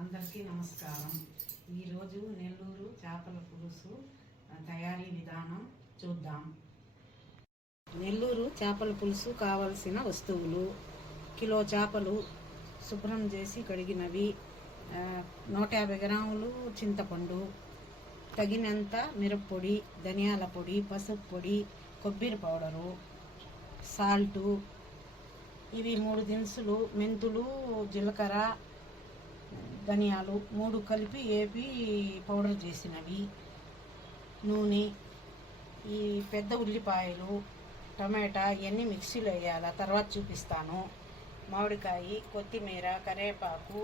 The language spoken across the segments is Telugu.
అందరికీ నమస్కారం. ఈరోజు నెల్లూరు చేపల పులుసు తయారీ విధానం చూద్దాం. నెల్లూరు చేపల పులుసు కావలసిన వస్తువులు: కిలో చేపలు శుభ్రం చేసి కడిగినవి, 150 గ్రాములు చింతపండు, తగినంత మిరప్పొడి, ధనియాల పొడి, పసుపు పొడి, కొబ్బరి పౌడరు, సాల్టు. ఇవి 3 దినుసులు: మెంతులు, జీలకర్ర, ధనియాలు 3 కలిపి ఏపి పౌడర్ చేసినవి. నూనె, ఈ పెద్ద ఉల్లిపాయలు, టమాటా ఇవన్నీ మిక్సీలో వేయాలి, తర్వాత చూపిస్తాను. మామిడికాయ, కొత్తిమీర, కరివేపాకు,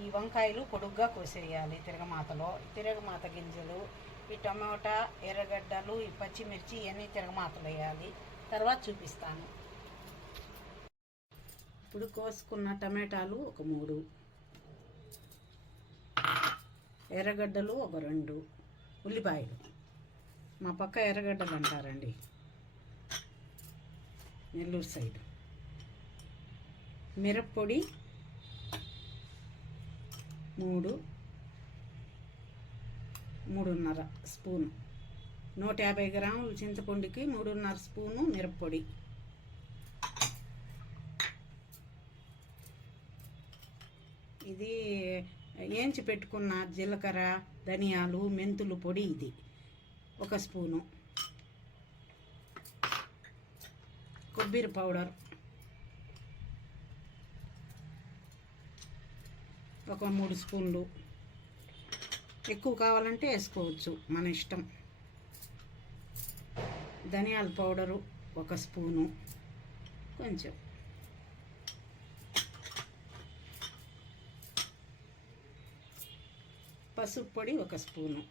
ఈ వంకాయలు పొడుగ్గా కోసేయాలి. తిరగమాత గింజలు, ఈ టమాటా, ఎర్రగడ్డలు, ఈ పచ్చిమిర్చి ఇవన్నీ తిరగమాతలు వేయాలి, తర్వాత చూపిస్తాను. ఇప్పుడు కోసుకున్న టమాటాలు ఒక 3, ఎర్రగడ్డలు ఒక 2, ఉల్లిపాయలు, మా పక్క ఎర్రగడ్డలు అంటారండి నెల్లూరు సైడ్. మిరప్పొడి 3.5 స్పూను, 150 గ్రాములు చింతపండుకి 3.5 స్పూను మిరప్పొడి. ఇది ఏంచి పెట్టుకున్న జీలకర్ర, ధనియాలు, మెంతులు పొడి, ఇది 1 స్పూను. కొబ్బరి పౌడర్ ఒక 3 స్పూన్లు. ఎక్కువ కావాలంటే వేసుకోవచ్చు, మన ఇష్టం. ధనియాల పౌడరు 1 స్పూను, కొంచెం. పసుపు పొడి 1 స్పూను.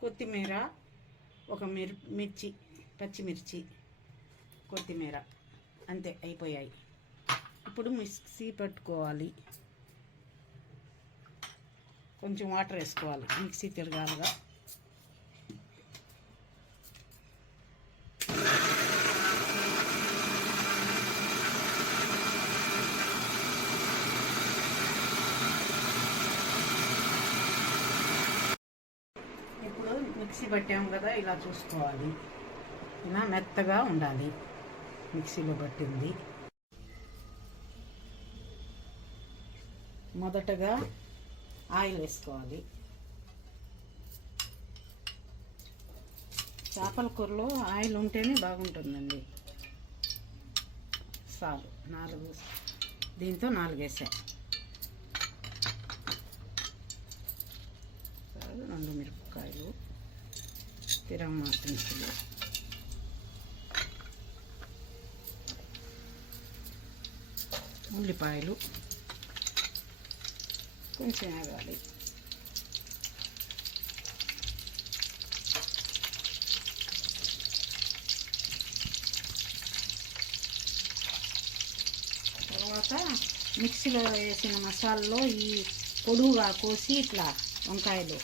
కొత్తిమీర ఒక పచ్చిమిర్చి, కొత్తిమీర. అంతే, అయిపోయాయి. ఇప్పుడు మిక్సీ పట్టుకోవాలి. కొంచెం వాటర్ వేసుకోవాలి, మిక్సీ తిరగాలిగా. ఇప్పుడు మిక్సీ పట్టాము కదా, ఇలా చూసుకోవాలి. ఇలా మెత్తగా ఉండాలి మిక్సీలో పట్టింది. మొదటగా ఆయిల్ వేసుకోవాలి. చేపల కూరలో ఆయిల్ ఉంటేనే బాగుంటుందండి. చాలు, 4, దీంతో 4 వేసా. 2 మిరపకాయలు, తిరగమాత దినుసులు, ఉల్లిపాయలు కొంచెం వేగాలి. తర్వాత మిక్సీలో వేసిన మసాలాలో ఈ పొడుగుగా కోసి ఇట్లా వంకాయలు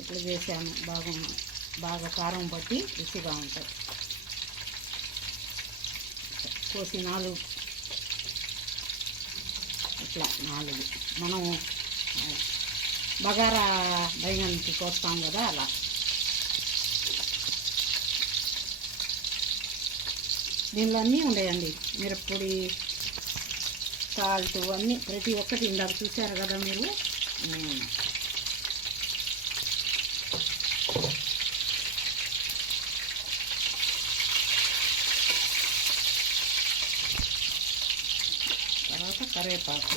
ఇట్లా చేసాము. బాగా కారం పట్టి రుచిగా ఉంటాయి. కోసి 4, ఇట్లా 4 మనం బగారా బైగన్కి కోస్తాం కదా, అలా. దీనిలో అన్నీ ఉండేయండి, మిరప్పొడి, సాల్ట్, అన్నీ ప్రతి ఒక్కటి ఇందాక చూసారు కదా మీరు. తర్వాత కరివేపాకు,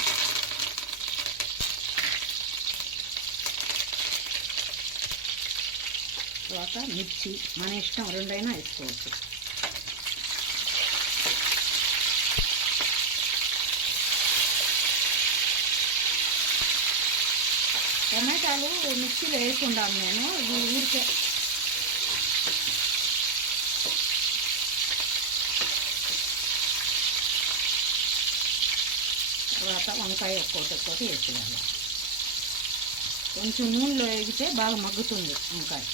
తర్వాత మిర్చి, మన ఇష్టం, 2 అయినా వేసుకోవచ్చు. టమాటాలు మిక్సీలో వేసి ఉండాను నేను, ఇది ఊరికే. తర్వాత వంకాయ ఒక్కొక్కటి వేసేయాలి. కొంచెం నూనెలో వేగితే బాగా మగ్గుతుంది వంకాయ.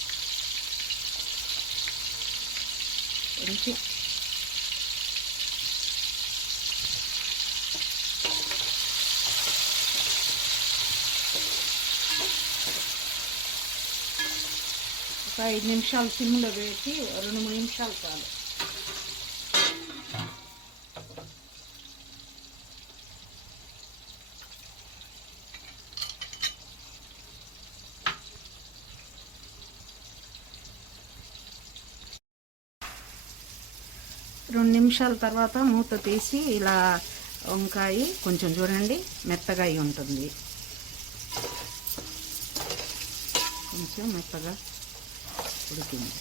కొంచెం ఒక 5 నిమిషాలు సిమ్లో వేసి 2-3 నిమిషాలు చాలు. రెండు నిమిషాల తర్వాత మూత తీసి ఇలా వంకాయ కొంచెం చూడండి మెత్తగా అయి ఉంటుంది. కొంచెం మెత్తగా ఉడికింది.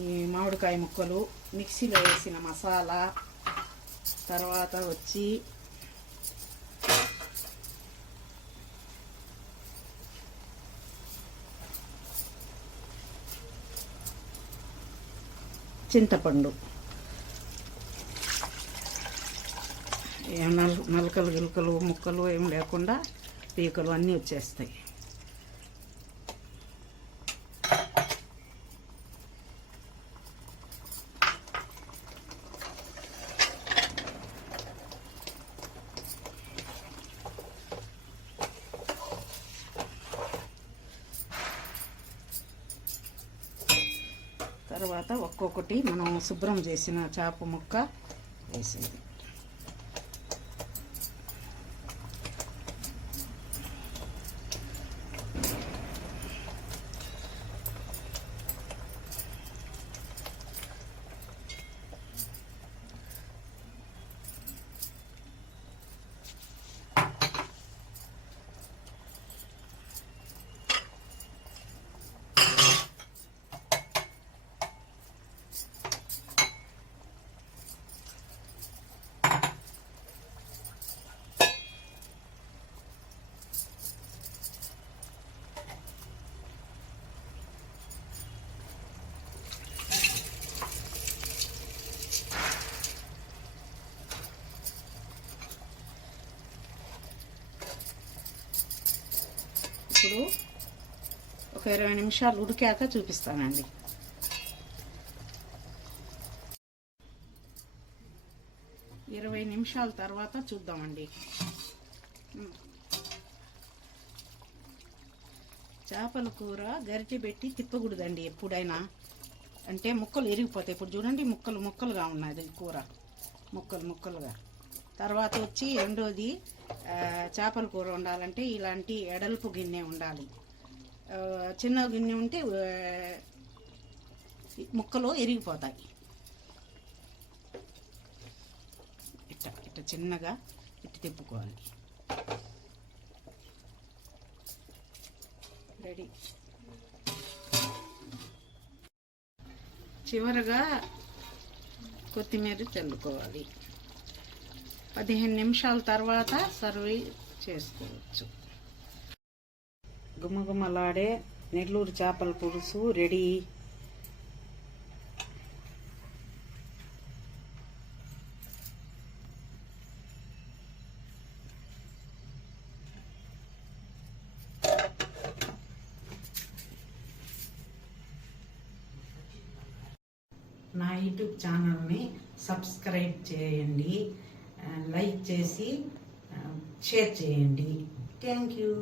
ఈ మామిడికాయ ముక్కలు, మిక్సీలో వేసిన మసాలా, తర్వాత వచ్చి చింతపండు, నలకలు గిలకలు ముక్కలు ఏం లేకుండా పీకలు అన్నీ వచ్చేస్తాయి. తర్వాత ఒక్కొక్కటి మనం శుభ్రం చేసిన చేప ముక్క వేసింది. ఇప్పుడు ఒక 20 నిమిషాలు ఉడికాక చూపిస్తానండి. ఇరవై నిమిషాల తర్వాత చూద్దామండి. చేపల కూర గరిటె పెట్టి తిప్పకూడదండి ఎప్పుడైనా, అంటే ముక్కలు ఎరిగిపోతాయి. ఇప్పుడు చూడండి ముక్కలు ముక్కలుగా ఉన్నది కూర, ముక్కలు ముక్కలుగా. తర్వాత వచ్చి రెండోది, చేపల కూర ఉండాలంటే ఇలాంటి ఎడల్పు గిన్నె ఉండాలి. చిన్న గిన్నె ఉంటే ముక్కలు ఎరిగిపోతాయి. ఇట్ట చిన్నగా ఇట్టు తిప్పుకోవాలి. రెడీ. చివరగా కొత్తిమీర చల్లుకోవాలి. 15 నిమిషాల తర్వాత సర్వ్ చేసుకోవచ్చు. గుమగుమలాడే నెల్లూరు చేపల పులుసు రెడీ. నా యూట్యూబ్ ఛానల్ని సబ్స్క్రైబ్ చేయండి, లైక్ చేసి షేర్ చేయండి. Thank you.